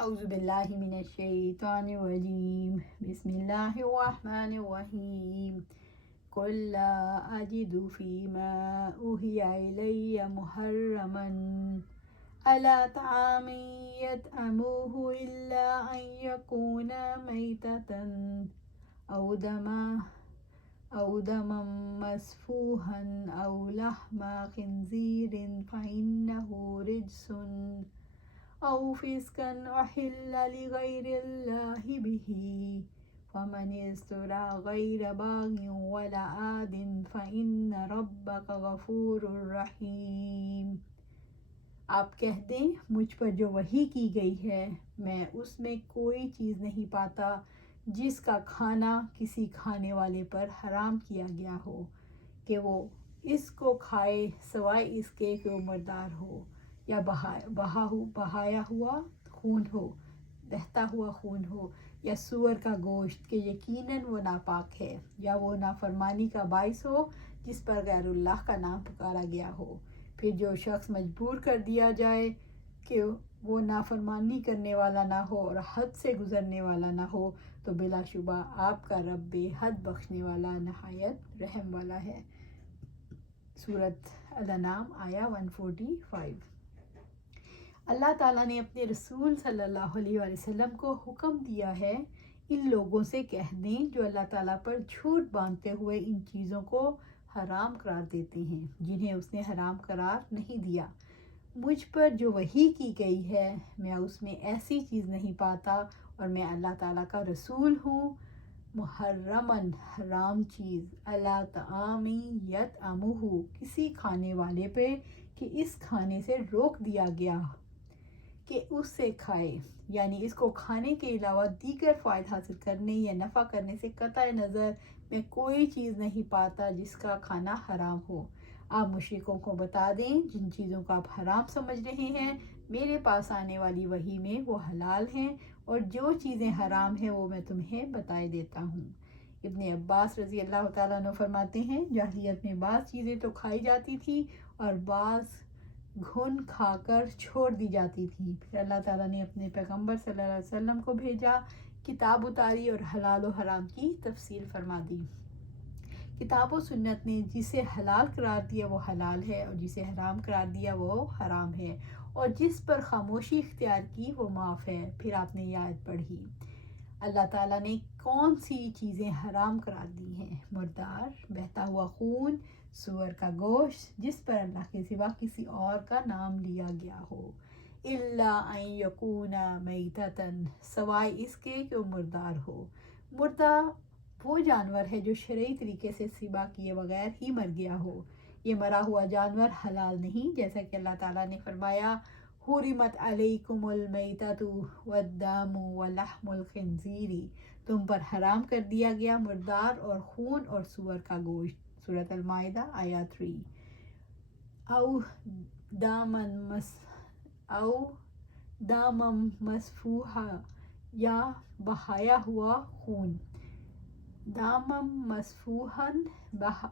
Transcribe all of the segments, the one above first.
اعوذ باللہ من الشیطان الرجیم بسم اللہ الرحمن الرحیم قل لا اجد فیما اوحی الی محرما علی طعام یطعمہ الا ان یکون میتۃ او دما مسفوحا او لحم خنزیر فإنہ رجس او فسقا احل لغیر اللہ بہ فمن اضطر غیر باغ ولا عاد فإن ربک غفور رحیم۔ آپ کہہ دیں مجھ پر جو وحی کی گئی ہے میں اس میں کوئی چیز نہیں پاتا جس کا کھانا کسی کھانے والے پر حرام کیا گیا ہو کہ وہ اس کو کھائے سوائے اس کے کہ وہ مردار ہو یا بہایا ہوا خون ہو، بہتا ہوا خون ہو، یا سور کا گوشت کہ یقیناً وہ ناپاک ہے، یا وہ نافرمانی کا باعث ہو جس پر غیر اللہ کا نام پکارا گیا ہو۔ پھر جو شخص مجبور کر دیا جائے کہ وہ نافرمانی کرنے والا نہ ہو اور حد سے گزرنے والا نہ ہو تو بلا شبہ آپ کا رب بے حد بخشنے والا نہایت رحم والا ہے۔ سورۃ الانعام آیا 145۔ اللہ تعالیٰ نے اپنے رسول صلی اللہ علیہ وسلم کو حکم دیا ہے ان لوگوں سے کہہ دیں جو اللہ تعالیٰ پر جھوٹ باندھتے ہوئے ان چیزوں کو حرام قرار دیتے ہیں جنہیں اس نے حرام قرار نہیں دیا۔ مجھ پر جو وحی کی گئی ہے میں اس میں ایسی چیز نہیں پاتا اور میں اللہ تعالیٰ کا رسول ہوں۔ محرمن حرام چیز، علی طعام یطعمہ کسی کھانے والے پہ کہ اس کھانے سے روک دیا گیا کہ اس سے کھائے، یعنی اس کو کھانے کے علاوہ دیگر فوائد حاصل کرنے یا نفع کرنے سے قطع نظر میں کوئی چیز نہیں پاتا جس کا کھانا حرام ہو۔ آپ مشرکوں کو بتا دیں جن چیزوں کو آپ حرام سمجھ رہے ہیں میرے پاس آنے والی وحی میں وہ حلال ہیں، اور جو چیزیں حرام ہیں وہ میں تمہیں بتائے دیتا ہوں۔ ابن عباس رضی اللہ تعالیٰ عنہ فرماتے ہیں جاہلیت میں بعض چیزیں تو کھائی جاتی تھی اور بعض گھن کھا کر چھوڑ دی جاتی تھی۔ پھر اللہ تعالیٰ نے اپنے پیغمبر صلی اللہ علیہ وسلم کو بھیجا، کتاب اتاری اور حلال و حرام کی تفصیل فرما دی۔ کتاب و سنت نے جسے حلال قرار دیا وہ حلال ہے اور جسے حرام قرار دیا وہ حرام ہے، اور جس پر خاموشی اختیار کی وہ معاف ہے۔ پھر آپ نے یہ آیت پڑھی۔ اللہ تعالیٰ نے کون سی چیزیں حرام قرار دی ہیں؟ مردار، بہتا ہوا خون، سور کا گوشت جس پر اللہ کے سوا کسی اور کا نام لیا گیا ہو، الا ان یکون میتۃ سوائے اس کے کہ وہ مردار ہو۔ مردہ وہ جانور ہے جو شرعی طریقے سے ذبح کیے بغیر ہی مر گیا ہو۔ یہ مرا ہوا جانور حلال نہیں، جیسا کہ اللہ تعالیٰ نے فرمایا حرمت علیکم المیتۃ والدم ولحم الخنزیر، تم پر حرام کر دیا گیا مردار اور خون اور سور کا گوشت۔ سورۃ المائدہ آیا 3۔ او دامم مسفوحا یا بہایا ہوا خون۔ دامم مسفوحاً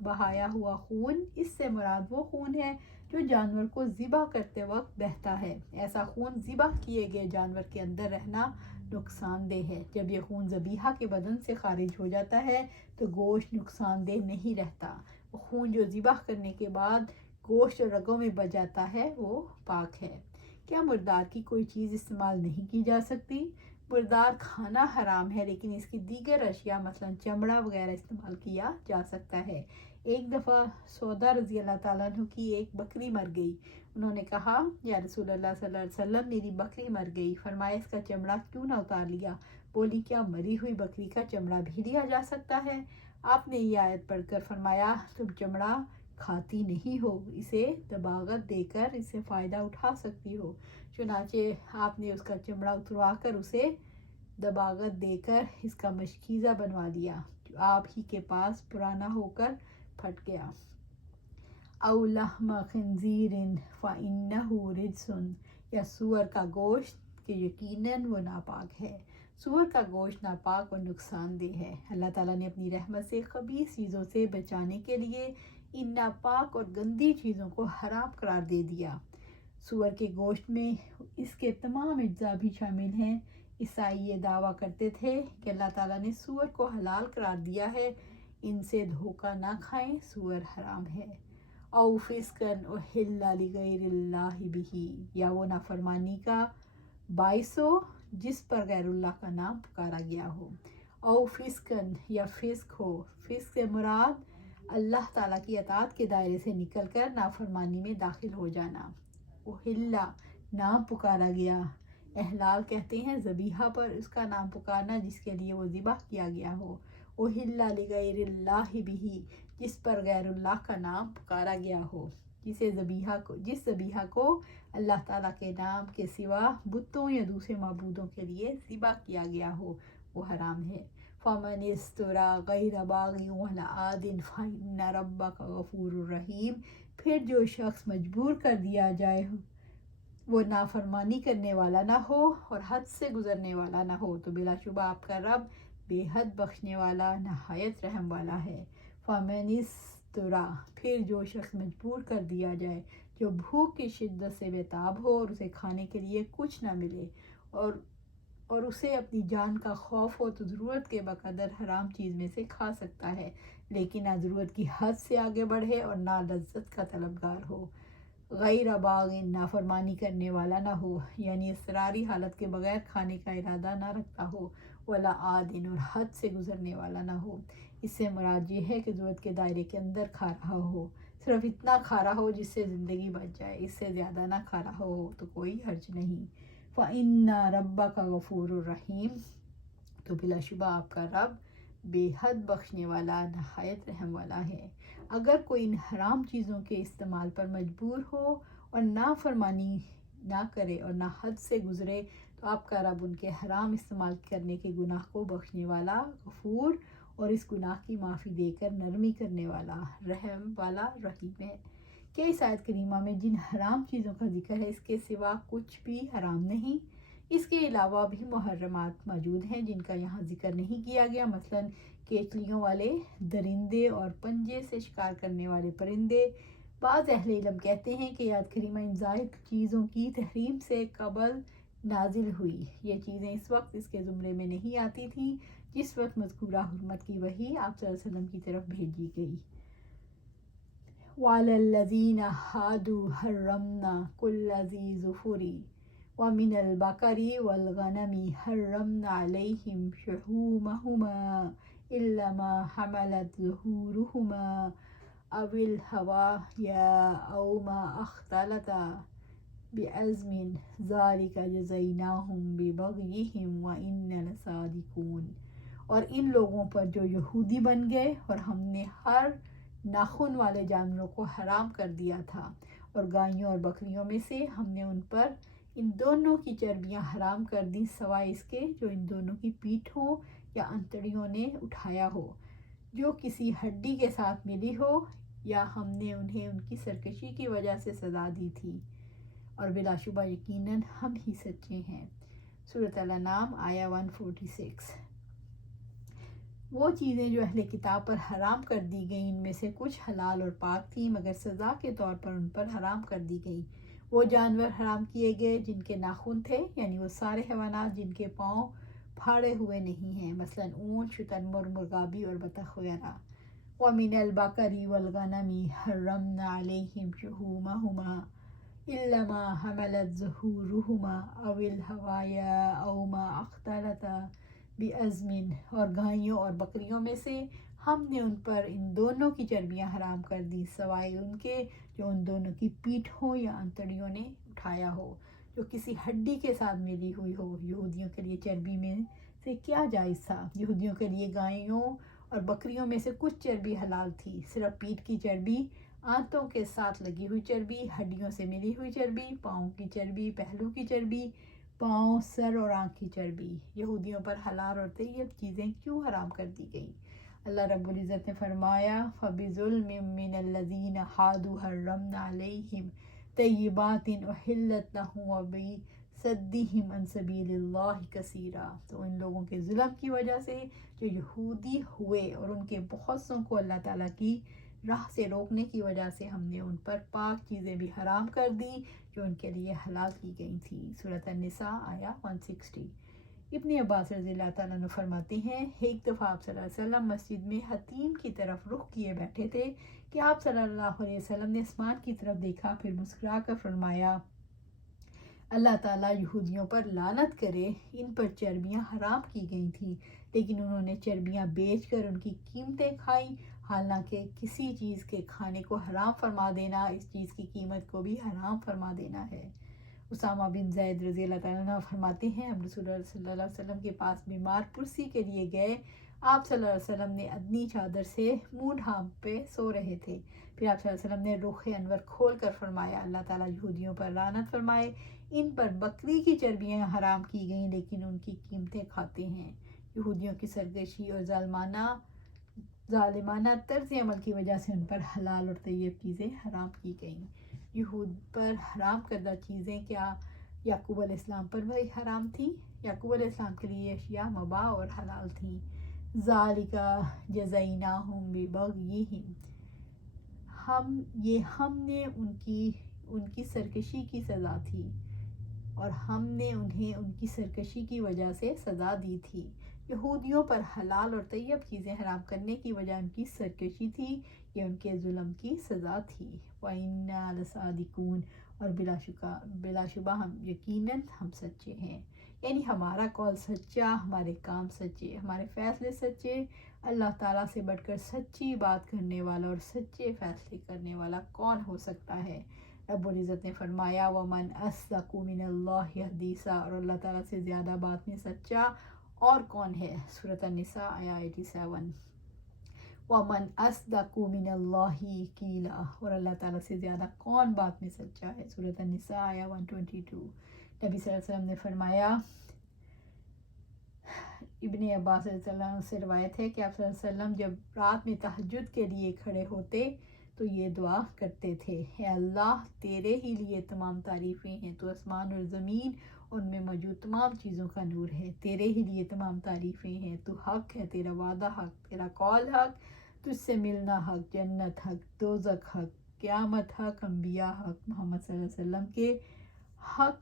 بہایا ہوا خون، اس سے مراد وہ خون ہے جو جانور کو ذبح کرتے وقت بہتا ہے۔ ایسا خون ذبح کیے گئے جانور کے اندر رہنا نقصان دہ ہے۔ جب یہ خون ذبیحہ کے بدن سے خارج ہو جاتا ہے تو گوشت نقصان دہ نہیں رہتا۔ وہ خون جو ذبح کرنے کے بعد گوشت اور رگوں میں بچ جاتا ہے وہ پاک ہے۔ کیا مردار کی کوئی چیز استعمال نہیں کی جا سکتی؟ مردار کھانا حرام ہے لیکن اس کی دیگر اشیاء مثلا چمڑا وغیرہ استعمال کیا جا سکتا ہے۔ ایک دفعہ سودا رضی اللہ تعالیٰ عنہ کی ایک بکری مر گئی۔ انہوں نے کہا یا رسول اللہ صلی اللہ علیہ وسلم میری بکری مر گئی، فرمایا اس کا چمڑا کیوں نہ اتار لیا؟ بولی کیا مری ہوئی بکری کا چمڑا بھی لیا جا سکتا ہے؟ آپ نے یہ آیت پڑھ کر فرمایا تم چمڑا کھاتی نہیں ہو، اسے دباغت دے کر اس سے فائدہ اٹھا سکتی ہو۔ چنانچہ آپ نے اس کا چمڑا اتروا کر اسے دباغت دے کر اس کا مشکیزہ بنوا دیا جو آپ ہی کے پاس پرانا ہو کر پھٹ گیا۔ او لحم خنزیر فإنہ رجس، یا سور کا گوشت کہ یقیناً وہ ناپاک ہے۔ سور کا گوشت ناپاک اور نقصان دہ ہے۔ اللہ تعالیٰ نے اپنی رحمت سے خبیث چیزوں سے بچانے کے لیے ان ناپاک اور گندی چیزوں کو حرام قرار دے دیا۔ سور کے گوشت میں اس کے تمام اجزاء بھی شامل ہیں۔ عیسائی یہ دعویٰ کرتے تھے کہ اللہ تعالیٰ نے سور کو حلال قرار دیا ہے، ان سے دھوکہ نہ کھائیں، سور حرام ہے۔ او فسقن احل لغیر اللہ بہ، یا وہ نافرمانی کا باعث ہو جس پر غیر اللہ کا نام پکارا گیا ہو۔ او فسقن، یا فسق ہو، فسق سے مراد اللہ تعالیٰ کی اطاعت کے دائرے سے نکل کر نافرمانی میں داخل ہو جانا۔ احل، نام پکارا گیا، احلال کہتے ہیں ذبیحہ پر اس کا نام پکارنا جس کے لیے وہ ذبح کیا گیا ہو۔ احل لغیر اللہ بہ، جس پر غیر اللہ کا نام پکارا گیا ہو، جس ذبیحہ کو اللہ تعالیٰ کے نام کے سوا بتوں یا دوسرے معبودوں کے لیے ذبح کیا گیا ہو، وہ حرام ہے۔ فمن استری غیر باغ ولا عاد فإن ربک غفور رحیم، پھر جو شخص مجبور کر دیا جائے وہ نافرمانی کرنے والا نہ ہو اور حد سے گزرنے والا نہ ہو تو بلا شبہ آپ کا رب بے حد بخشنے والا نہایت رحم والا ہے۔ فمن استری، پھر جو شخص مجبور کر دیا جائے، جو بھوک کی شدت سے بےتاب ہو اور اسے کھانے کے لیے کچھ نہ ملے اور اسے اپنی جان کا خوف ہو تو ضرورت کے بقدر حرام چیز میں سے کھا سکتا ہے، لیکن نہ ضرورت کی حد سے آگے بڑھے اور نہ لذت کا طلبگار ہو۔ غیر باغ، نافرمانی کرنے والا نہ ہو، یعنی اضطراری حالت کے بغیر کھانے کا ارادہ نہ رکھتا ہو، ولا عاد، اور حد سے گزرنے والا نہ ہو۔ اس سے مراد یہ ہے کہ ضرورت کے دائرے کے اندر کھا رہا ہو، صرف اتنا کھا رہا ہو جس سے زندگی بچ جائے، اس سے زیادہ نہ کھا رہا ہو تو کوئی حرج نہیں۔ فَإِنَّ رَبَّكَ غَفُورٌ رَحِيمٌ، تو بلا شبہ آپ کا رب بے حد بخشنے والا نہایت رحم والا ہے۔ اگر کوئی ان حرام چیزوں کے استعمال پر مجبور ہو اور نافرمانی نہ کرے اور نہ حد سے گزرے تو آپ کا رب ان کے حرام استعمال کرنے کے گناہ کو بخشنے والا، غفور، اور اس گناہ کی معافی دے کر نرمی کرنے والا، رحم والا، رحیم ہے۔ کیا اس آیت کریمہ میں جن حرام چیزوں کا ذکر ہے اس کے سوا کچھ بھی حرام نہیں؟ اس کے علاوہ بھی محرمات موجود ہیں جن کا یہاں ذکر نہیں کیا گیا، مثلاً کیچلیوں والے درندے اور پنجے سے شکار کرنے والے پرندے۔ بعض اہل علم کہتے ہیں کہ آیت کریمہ ان زائد چیزوں کی تحریم سے قبل نازل ہوئی، یہ چیزیں اس وقت اس کے زمرے میں نہیں آتی تھیں جس وقت مذکورہ حرمت کی وحی آپ صلی اللہ علیہ وسلم کی طرف بھیجی گئی۔ وَعَلَى الَّذِينَ هَادُوا حَرَّمْنَا كُلَّ ذِي ظُفُرٍ وَمِنَ الْبَقَرِ وَالْغَنَمِ حَرَّمْنَا عَلَيْهِمْ شُحُومَهُمَا إِلَّا مَا حَمَلَتْ ظُهُورُهُمَا أَوِ الْهَوَايَا أَوْ مَا اخْتَلَطَ بِعَظْمٍ ذَلِكَ جَزَيْنَاهُمْ بِبَغْيِهِمْ وَإِنَّا لَصَادِقُونَ، اور ان لوگوں پر جو یہودی بن گئے اور ہم نے ہر ناخن والے جانوروں کو حرام کر دیا تھا، اور گائیوں اور بکریوں میں سے ہم نے ان پر ان دونوں کی چربیاں حرام کر دیں سوائے اس کے جو ان دونوں کی پیٹھوں یا انتڑیوں نے اٹھایا ہو، جو کسی ہڈی کے ساتھ ملی ہو، یا ہم نے انہیں ان کی سرکشی کی وجہ سے سزا دی تھی، اور بلا شبہ یقیناً ہم ہی سچے ہیں۔ سورۃ الانعام آیہ 146۔ وہ چیزیں جو اہل کتاب پر حرام کر دی گئیں ان میں سے کچھ حلال اور پاک تھیں مگر سزا کے طور پر ان پر حرام کر دی گئیں۔ وہ جانور حرام کیے گئے جن کے ناخن تھے، یعنی وہ سارے حیوانات جن کے پاؤں پھاڑے ہوئے نہیں ہیں، مثلاً اونٹ، شترمرغ، مرغابی اور بطخ وغیرہ۔ وَمِنَ الْبَقَرِ وَالْغَنَمِ حَرَّمْنَا عَلَيْهِمْ شُحُومَهُمَا إِلَّا مَا حَمَلَتْ ظُهُورُهُمَا أَوِ الْهَوَايَا أَوْ مَا اخْتَلَطَ بِعَظْمٍ، اور گائیوں اور بکریوں میں سے ہم نے ان پر ان دونوں کی چربیاں حرام کر دی سوائے ان کے جو ان دونوں کی پیٹھوں یا انتڑیوں نے اٹھایا ہو، جو کسی ہڈی کے ساتھ ملی ہوئی ہو۔ یہودیوں کے لیے چربی میں سے کیا جائز تھا؟ یہودیوں کے لیے گائیوں اور بکریوں میں سے کچھ چربی حلال تھی، صرف پیٹھ کی چربی، آنتوں کے ساتھ لگی ہوئی چربی، ہڈیوں سے ملی ہوئی چربی، پاؤں کی چربی، پہلو کی چربی، پاؤں، سر اور آنکھ کی چربی۔ یہودیوں پر حلال اور طیب چیزیں کیوں حرام کر دی گئیں؟ اللہ رب العزت نے فرمایا فَبِظُلْمٍ مِّنَ الَّذِينَ هَادُوا حَرَّمْنَا عَلَيْهِمْ طَيِّبَاتٍ أُحِلَّتْ لَهُمْ وَبِصَدِّهِمْ عَن سَبِيلِ اللَّهِ كَثِيرًا، تو ان لوگوں کے ظلم کی وجہ سے جو یہودی ہوئے اور ان کے بہت سوں کو اللہ تعالیٰ کی راہ سے روکنے کی وجہ سے ہم نے ان پر پاک چیزیں بھی حرام کر دی جو ان کے لیے حلال کی گئی تھی۔ سورۃ النساء آیا 160۔ ابن عباس رضی اللہ تعالیٰ عنہ فرماتے ہیں ایک دفعہ آپ صلی اللہ علیہ وسلم مسجد میں حتیم کی طرف رخ کیے بیٹھے تھے کہ آپ صلی اللہ علیہ وسلم نے آسمان کی طرف دیکھا، پھر مسکرا کر فرمایا اللہ تعالیٰ یہودیوں پر لعنت کرے، ان پر چربیاں حرام کی گئی تھیں لیکن انہوں نے چربیاں بیچ کر ان کی قیمتیں کھائیں، حالانکہ کسی چیز کے کھانے کو حرام فرما دینا اس چیز کی قیمت کو بھی حرام فرما دینا ہے۔ اسامہ بن زید رضی اللہ تعالیٰ عنہ فرماتے ہیں ہم رسول اللہ صلی اللہ علیہ وسلم کے پاس بیمار پرسی کے لیے گئے، آپ صلی اللہ علیہ وسلم نے ادنی چادر سے منہ ڈھانپ پہ سو رہے تھے، پھر آپ صلی اللہ علیہ وسلم نے رخ انور کھول کر فرمایا اللہ تعالیٰ یہودیوں پر لعنت فرمائے، ان پر بکری کی چربیاں حرام کی گئیں لیکن ان کی قیمتیں کھاتے ہیں۔ یہودیوں کی سرکشی اور ظالمانہ طرز عمل کی وجہ سے ان پر حلال اور طیب چیزیں حرام کی گئیں۔ یہود پر حرام کردہ چیزیں کیا یعقوب علیہ السلام پر بھی حرام تھیں؟ یعقوب علیہ السلام کے لیے اشیاء مباح اور حلال تھیں۔ ذالک جزیناہم ببغیہم، ہم نے ان کی سرکشی کی سزا تھی اور ہم نے انہیں ان کی سرکشی کی وجہ سے سزا دی تھی۔ یہودیوں پر حلال اور طیب چیزیں حرام کرنے کی وجہ ان کی سرکشی تھی، یہ ان کے ظلم کی سزا تھی۔ وَإِنَّا لَصَادِقُونَ، اور بلا شبہ یقیناً ہم سچے ہیں، یعنی ہمارا قول سچا، ہمارے کام سچے، ہمارے فیصلے سچے۔ اللہ تعالیٰ سے بڑھ کر سچی بات کرنے والا اور سچے فیصلے کرنے والا کون ہو سکتا ہے؟ رب العزت نے فرمایا وَمَنْ أَصْدَقُ مِنَ اللَّهِ حَدِيثًا، اور اللہ تعالیٰ سے زیادہ بات میں سچا اور کون ہے؟ سورۃ النساء آیا 87۔ وَمَنْ أَصْدَقُ مِنَ اللَّهِ قِيلًا، اور اللہ تعالیٰ سے زیادہ کون بات میں سچا ہے؟ سورۃ النساء آیا 122۔ نبی صلی اللہ علیہ وسلم نے فرمایا، ابن عباس رضی اللہ عنہ سے روایت ہے کہ آپ صلی اللہ علیہ وسلم جب رات میں تہجد کے لیے کھڑے ہوتے تو یہ دعا کرتے تھے، اے اللہ تیرے ہی لیے تمام تعریفیں ہیں، تو آسمان اور زمین ان میں موجود تمام چیزوں کا نور ہے، تیرے ہی لیے تمام تعریفیں ہیں، تو حق ہے، تیرا وعدہ حق، تیرا قول حق، تجھ سے ملنا حق، جنت حق، دوزخ حق، قیامت حق، انبیاء حق، محمد صلی اللہ علیہ وسلم کے حق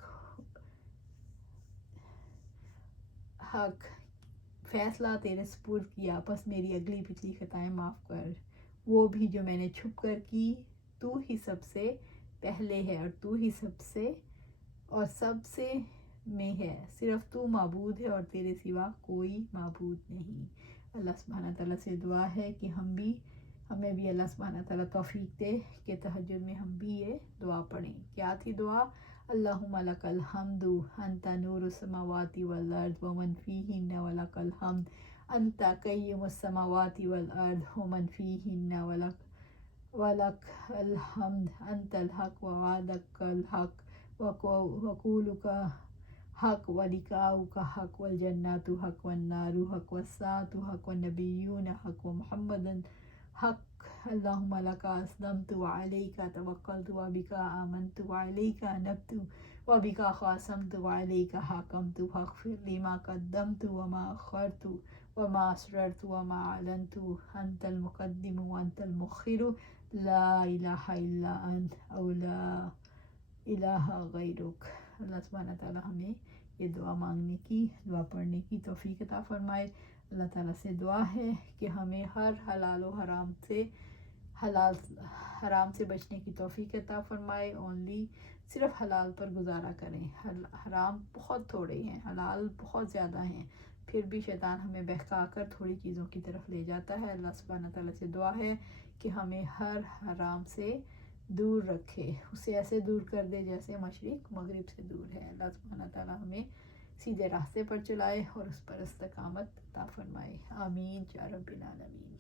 فیصلہ تیرے سپرد کیا، پس میری اگلی پچھلی خطائیں معاف کر، وہ بھی جو میں نے چھپ کر کی، تو ہی سب سے پہلے ہے اور تو ہی سب سے میں ہے، صرف تو معبود ہے اور تیرے سوا کوئی معبود نہیں۔ اللہ سبحانہ تعالیٰ سے دعا ہے کہ ہمیں بھی اللہ سبحانہ تعالیٰ توفیق دے کہ تہجد میں ہم بھی یہ دعا پڑھیں۔ کیا تھی دعا؟ اللہم لک الحمد انت نور السماوات والارض ومن فیہن ولک الحمد انت قیم السماوات والارض ومن فیہن ولک الحمد انت الحق ووعدک الحق وقولک حق ولقاؤک حق والجنات حق والنار حق والساعۃ حق والنبیون حق ومحمد حق۔ اللہم لک اسلمت وعلیک توکلت وبک آمنت وعلیک انبت وبک خاصمت وعلیک حاکمت فاغفر لی ما قدمت وما اخرت وما اسررت وما اعلنت انت المقدم وانت المؤخر لا الہ الا انت او لا الہ غیرک۔ اللہ سبحانہ تعالیٰ ہمیں یہ دعا مانگنے کی، دعا پڑھنے کی توفیق عطا فرمائے۔ اللہ تعالیٰ سے دعا ہے کہ ہمیں ہر حلال و حرام سے بچنے کی توفیق عطا فرمائے، صرف حلال پر گزارا کریں، حرام بہت تھوڑے ہیں، حلال بہت زیادہ ہیں، پھر بھی شیطان ہمیں بہکا کر تھوڑی چیزوں کی طرف لے جاتا ہے۔ اللہ سبحانہ تعالیٰ سے دعا ہے کہ ہمیں ہر حرام سے دور رکھے، اسے ایسے دور کر دے جیسے مشرق مغرب سے دور ہے۔ اللہ سبحانہ تعالیٰ ہمیں سیدھے راستے پر چلائے اور اس پر استقامت عطا فرمائے، آمین یا رب العالمین۔